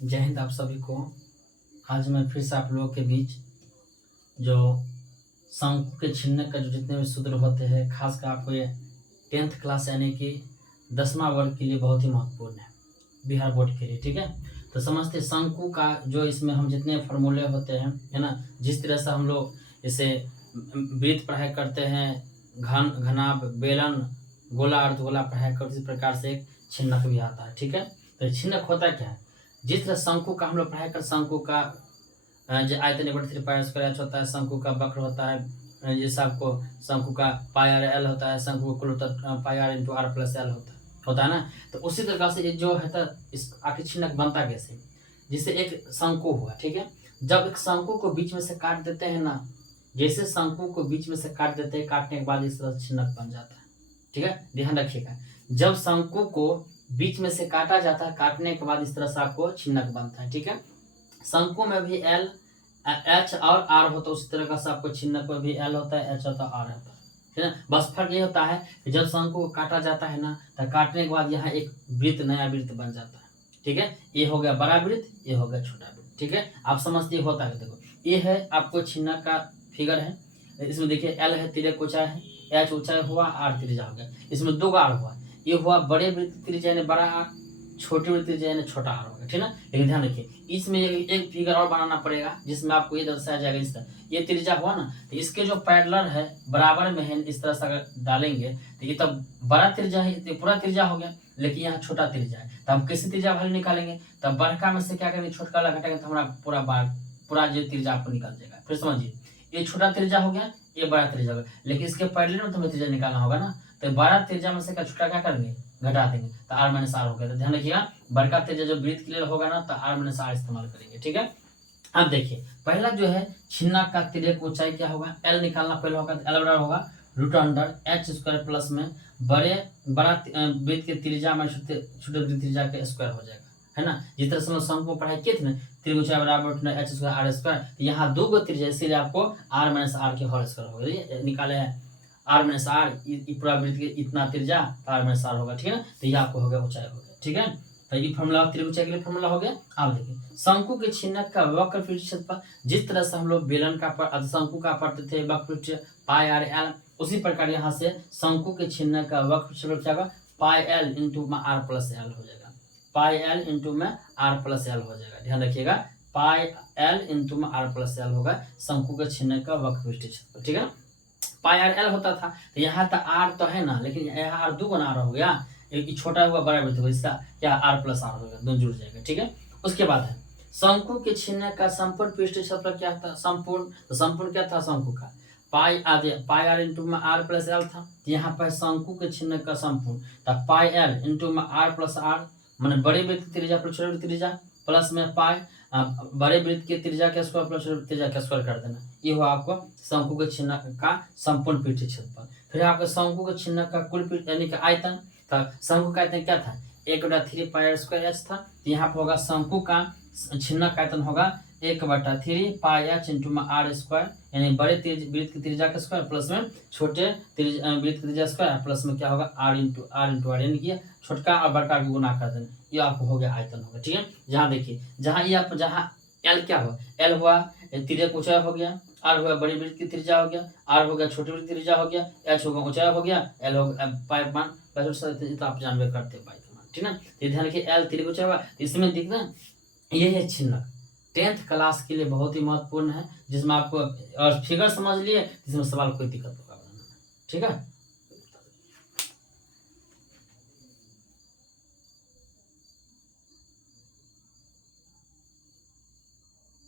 जय हिंद आप सभी को। आज मैं फिर से आप लोगों के बीच जो शंकु के छीनने का जो जितने भी सूत्र होते हैं, खासकर आपको ये 10th क्लास यानी कि 10वां वर्ग के लिए बहुत ही महत्वपूर्ण है, बिहार बोर्ड के लिए। ठीक है, तो समझते शंकु का जो इसमें हम जितने फॉर्मूले होते हैं, है ना, जिस तरह से हम लोग इसे वृत्त पढ़ाई करते हैं, घनाभ, बेलन, गोला, अर्धगोला पढ़ाई करते, इसी प्रकार से एक छिन्नक भी आता है। ठीक है, तो छिन्नक होता क्या है? जिस तरह शंकु का हम लोग पढ़ाई कर, शंकु का जो आयतन इक्वल 3 पाई स्क्वायर एच होता है, शंकु का वक्र होता है, जैसे आपको शंकु का पाई आर एल होता है, शंकु का कुल pi r into r plus l होता है ना। तो उसी तरह से ये जो है था, इस आखिर छिन्नक बनता कैसे? जिससे एक शंकु हुआ, ठीक है, जब एक शंकु को बीच में से काट देते हैं ना, जैसे शंकु को बीच में से काट देते हैं, काटने के बाद इस तरह छिन्नक बन जाता है। ठीक है, ध्यान रखिएगा, जब शंकु को बीच में से काटा जाता है, काटने के बाद इस तरह से आपको छिन्नक बनता है। ठीक है, शंकु में भी एल, एच और आर होता है, उसी तरह का आपको छिन्नक में भी एल होता है, एच होता है, आर होता है। ठीक है, बस फर्क ये होता है कि जब शंकु को काटा जाता है ना, तो काटने के बाद यहाँ एक वृत्त, नया वृत्त बन जाता है। ठीक है, ये हो गया बड़ा वृत्त, ये हो गया छोटा वृत्त। ठीक है, आप समझते होता है। देखो, ये है आपको छिन्नक का फिगर है। इसमें देखिए एल है, तिर्यक ऊंचाई है, एच ऊंचाई हुआ, आर त्रिज्या हो गया। इसमें दो आर हुआ, ये हुआ बड़े वृत्त त्रिज्या यानी बड़ा आर, छोटे वृत्त त्रिज्या यानी छोटा आर होगा। ठीक है ना, लेकिन ध्यान रखिए, इसमें एक फिगर और बनाना पड़ेगा जिसमें आपको ये दर्शाया जाएगा। इस तरह ये त्रिज्या हुआ ना, तो इसके जो पैरेलल है, बराबर में है, इस तरह से अगर डालेंगे तो ये तब बड़ा त्रिज्या है, तो पूरा त्रिज्या हो गया। लेकिन यहाँ छोटा त्रिज्या है, तो हम कैसे त्रिज्या वैल्यू निकालेंगे? तब बड़का में से क्या करेंगे, छोटका वाला घटाएंगे, तो हमारा पूरा जो त्रिज्या आपको निकल जाएगा। फिर समझिए, ये छोटा त्रिज्या हो गया, ये बड़ा त्रिज्या हो गया, लेकिन इसके पैरेलल में तुम्हें त्रिज्या निकालना होगा ना। तो बड़ा त्रिज्या में से क्या छोटा क्या करेंगे, घटा देंगे, तो आर माइनस आर हो गया। तो ध्यान रखिएगा, बड़का त्रिज्या जो वृत्त के लिए होगा ना, तो आर माइनस आर इस्तेमाल करेंगे। ठीक है, अब देखिए पहला जो है छिन्नक का तिर्यक ऊंचाई क्या होगा, एल निकालना पहले होगा, एल बराबर होगा root under H square plus में बड़ा वृत्त के त्रिज्या में छोटे वृत्त त्रिज्या के स्क्वायर हो जाएगा, है ना। जिस तरह से हम शंकु को पढ़ाई किए थे ना, तिर्यक ऊंचाई बराबर एच स्क्वायर आर स्क्वायर, यहाँ दो गो त्रिज्या, इसीलिए आपको आर माइनस आर के होल स्क्वायर होगा। निकाले हैं आर माइनस आर, पूरा वृत्त के इतना त्रिज्या, आर माइनस आर होगा। ठीक है ना, तो ये आपको हो गया ऊंचाई हो गया। ठीक है, तो ये फॉर्मूला त्रिभुज के लिए फॉर्मूला हो गया। आप देखिए, शंकु के छिन्नक का वक्र पृष्ठ क्षेत्रफल, जिस तरह से हम लोग बेलन का शंकु का पढ़ते थे वक्र पृष्ठ पाई आर एल, उसी प्रकार यहाँ से शंकु के छिन्नक का वक्र क्षेत्रफल क्या होगा, पाई एल इंटू में आर प्लस एल हो जाएगा, पाई एल इंटू में आर प्लस एल हो जाएगा। ध्यान रखिएगा, पाई एल इंटू में आर प्लस एल होगा शंकु के छिन्नक का वक्र पृष्ठ क्षेत्रफल। ठीक है, पाई आर एल होता था, तो यहाँ तक आर तो है ना, लेकिन यहाँ आर दो गुना आर हो गया, एक छोटा हुआ बड़ा वृत्त हुआ, इसका क्या आर प्लस आर होगा, दोनों जुड़ जाएगा। ठीक है, उसके बाद है शंकु के छिन्नक का संपूर्ण पृष्ठ क्षेत्रफल क्या था, संपूर्ण, तो संपूर्ण क्या था शंकु का, पाई आर इंटू में आर प्लस एल था। यहाँ पर शंकु के छिन्नक का संपूर्ण था पाई एल इंटू में आर प्लस आर, मैंने बड़े वृत्त की त्रिज्या प्लस छोटे वृत्त की त्रिज्या प्लस में पाई बड़े वृत्त के त्रिज्या के स्क्वायर प्लस छोटे त्रिज्या के स्क्वायर कर देना। ये हुआ आपको शंकु के छिन्नक का संपूर्ण पृष्ठ क्षेत्रफल। फिर आपको शंकु के छिन्नक का कुल पृष्ठ यानी कि आयतन था। शंकु का आयतन क्या था, 1/3 पाई आर स्क्वायर एच था। यहाँ पर होगा शंकु का छिन्नक का आयतन होगा 1/3 पाई एच इंटू में आर स्क्वायर, यानी बड़े वृत्त की त्रिज्या का स्क्वायर प्लस में छोटे वृत्त की त्रिज्या स्क्वायर प्लस में क्या होगा आर इंटू आर, यानी कि छोटका और बड़का को गुना कर देना, ये आपको हो गया आयतन होगा। ठीक है, जहाँ देखिए, जहाँ ये आप जहाँ एल क्या हुआ, एल हुआ तिर्यक ऊंचाई हो गया, आर हुआ बड़ी वृत्त की त्रिज्या हो गया, आर हो गया छोटी वृत्त की त्रिज्या हो गया, एच होगा ऊंचाई हो गया, एल हो पाई मान, तो आप जानवे करते पाई का मान। ठीक है ना, ये ध्यान रखिए, एल तिर्यक ऊंचाई हुआ, इसमें दिखना ये है छिन्नक, 10th क्लास के लिए बहुत ही महत्वपूर्ण है, जिसमें आपको और फिगर समझ लिए, जिसमें सवाल कोई दिक्कत होगा बनाना। ठीक है।